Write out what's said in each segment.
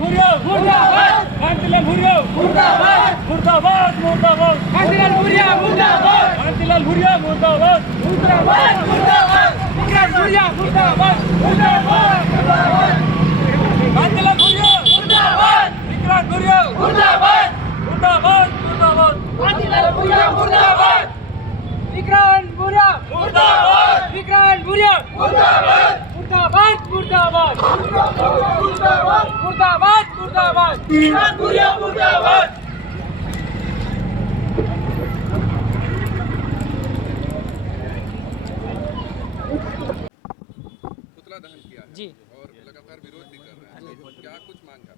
भुरिया मुर्दाबाद, कांतिलाल भुरिया मुर्दाबाद, मुर्दाबाद मुर्दाबाद, कांतिलाल भुरिया मुर्दाबाद, कांतिलाल भुरिया मुर्दाबाद, मुर्दाबाद मुर्दाबाद, विक्रांत भुरिया मुर्दाबाद, मुर्दाबाद मुर्दाबाद, कांतिलाल भुरिया मुर्दाबाद, विक्रांत भुरिया मुर्दाबाद, मुर्दाबाद मुर्दाबाद, कांतिलाल भुरिया मुर्दाबाद, विक्रांत भुरिया मुर्दाबाद, विक्रांत भुरिया मुर्दाबाद, मुर्दाबाद मुर्दाबाद, मुर्दाबाद मुर्दाबाद, मुर्दाबाद विक्रांत भुरिया मुर्दाबाद। पुतला दहन किया है जी और लगातार विरोध भी कर रहे हैं, तो क्या कुछ मांग है?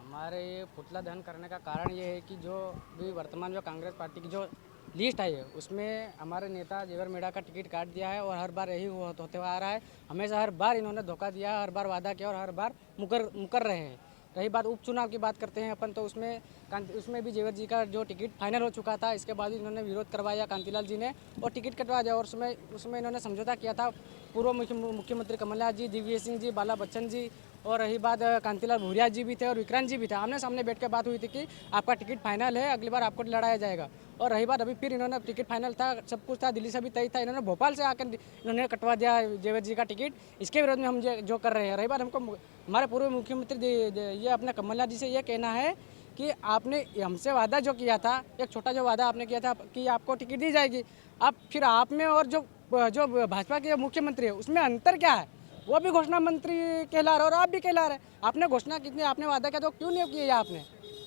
हमारे ये पुतला दहन करने का कारण ये है कि जो भी वर्तमान जो कांग्रेस पार्टी की जो लिस्ट आई है उसमें हमारे नेता जेवर मेड़ा का टिकट काट दिया है और हर बार यही होते हुआ आ रहा है। हमेशा हर बार इन्होंने धोखा दिया, हर बार वादा किया और हर बार मुकर रहे हैं। रही बात उपचुनाव की बात करते हैं अपन, तो उसमें भी जेवर जी का जो टिकट फाइनल हो चुका था, इसके बाद इन्होंने विरोध करवाया कांतिलाल जी ने और टिकट कटवा दिया और उसमें इन्होंने समझौता किया था पूर्व मुख्यमंत्री कमलनाथ जी, दिग्विजय सिंह जी, बाला बच्चन जी और रही बात कांतिलाल भूरिया जी भी थे और विक्रांत जी भी थे। आमने सामने बैठ के बात हुई थी कि आपका टिकट फाइनल है, अगली बार आपको लड़ाया जाएगा। और रही बात अभी फिर इन्होंने टिकट फाइनल था, सब कुछ था, दिल्ली से भी तय था, इन्होंने भोपाल से आकर इन्होंने कटवा दिया जेवर जी का टिकट। इसके विरोध में हम जो कर रहे हैं। रही बात हमको हमारे पूर्व मुख्यमंत्री ये अपने कमलनाथ जी से ये कहना है कि आपने हमसे वादा जो किया था, एक छोटा जो वादा आपने किया था कि आपको टिकट दी जाएगी, अब फिर आप में और जो भाजपा के मुख्यमंत्री है उसमें अंतर क्या है? वो भी घोषणा मंत्री कहला रहे और आप भी कहला रहे। आपने घोषणा कितनी, आपने वादा किया तो क्यों नहीं किया आपने?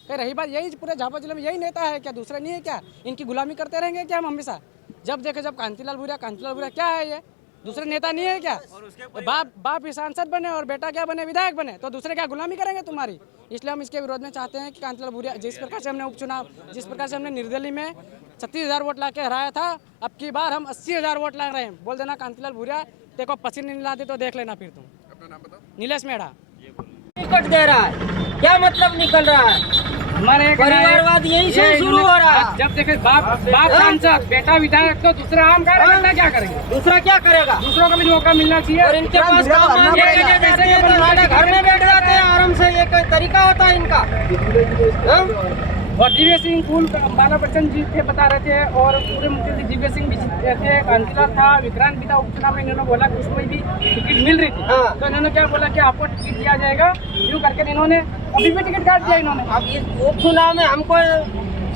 कह रही बात यही पूरे झाबुआ जिले में यही नेता है क्या? दूसरा नहीं है क्या? इनकी गुलामी करते रहेंगे क्या हम हमेशा? जब देखे जब कांतिलाल भूरिया क्या है ये? दूसरे नेता नहीं है क्या? बाप ही सांसद बने और बेटा क्या बने, विधायक बने, तो दूसरे क्या गुलामी करेंगे तुम्हारी? इसलिए हम इसके विरोध में चाहते हैं कि कांतिलाल भूरिया, जिस प्रकार से हमने उपचुनाव, जिस प्रकार से हमने निर्दलीय में 36,000 वोट ला के हराया था, अब की बार हम 80,000 वोट ला रहे हैं। बोल देना कांतिलाल भूरिया देखो पसीने नहीं लाते तो देख लेना फिर तुम। अपना नाम बताओ। नीलेश मेड़ा। टिकट दे रहा है, क्या मतलब निकल रहा है? हमारे परिवारवाद यहीं से शुरू हो रहा है। जब देखे बाप सांसद, बेटा विधायक, तो दूसरा आम कार्यकर्ता क्या करेंगे? दूसरा क्या करेगा? दूसरों को भी मौका मिलना चाहिए। और इनके पास काम मांगने जाते हैं तो सारे घर में बैठ जाते हैं आराम से। ये कोई तरीका होता है इनका? और दिग्विजय सिंह फूल बाला बच्चन जी थे, बता रहे थे, और पूरे मुख्यमंत्री दिग्विजय सिंह भी थे, कांतिलाल था, विक्रांत भी था। उपचुनाव में इन्होंने बोला कि उसमें भी टिकट मिल रही थी, तो इन्होंने क्या बोला कि आपको टिकट दिया जाएगा, यूँ करके इन्होंने अभी भी टिकट काट दिया इन्होंने। अब इस उपचुनाव में हमको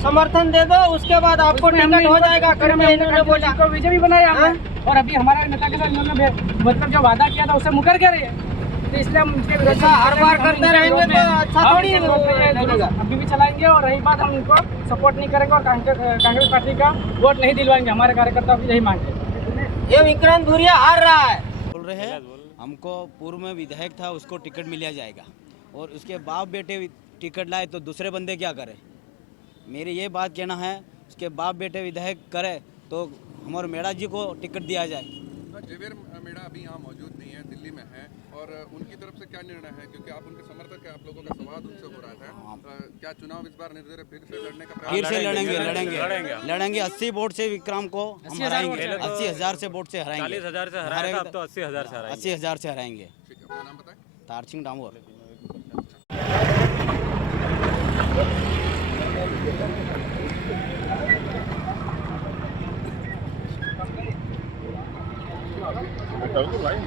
समर्थन दे दो, उसके बाद आपको टिकट हो जाएगा करके इन्होंने बोला। को विजय भी बनाया हमने, और अभी हमारे नेता के साथ इन्होंने मतलब जो वादा किया था उससे मुकर के रहे। तो इसलिए हम इसके विरोध ऐसा हर बार करते रहेंगे तो अच्छा थोड़ी लगेगा। अभी भी चलाएंगे और रही बात हम उनको सपोर्ट नहीं करेंगे और कांग्रेस पार्टी का वोट नहीं दिलवाएंगे। हमारे कार्यकर्ता की यही मांग है। ये विक्रांत भूरिया हार रहा है। बोल रहे हैं हमको पूर्व में विधायक था उसको टिकट मिल जाएगा और उसके बाप बेटे टिकट लाए तो दूसरे बंदे क्या करें? मेरी ये बात कहना है, उसके बाप बेटे विधायक करे तो हमारे मेड़ा जी को टिकट दिया जाए। जेवर मेड़ा अभी यहाँ मौजूद नहीं है, दिल्ली में है, और उनकी तरफ से क्या निर्णय है? क्योंकि आप उनके समर्थक हैं, आप लोगों का संवाद उनसे हो रहा था। क्या चुनाव इस बार निर्दलीय फिर से लड़ने का फिर से लड़ेंगे 80 वोट से विक्रम को हम हराएंगे। 80,000 से वोट से हराएंगे। 40,000 से हराया था, अब तो 80,000 से हराएंगे। 80,000 से हराएंगे। ठीक है, अपना नाम बताएं। तार सिंह डामोर। लाइन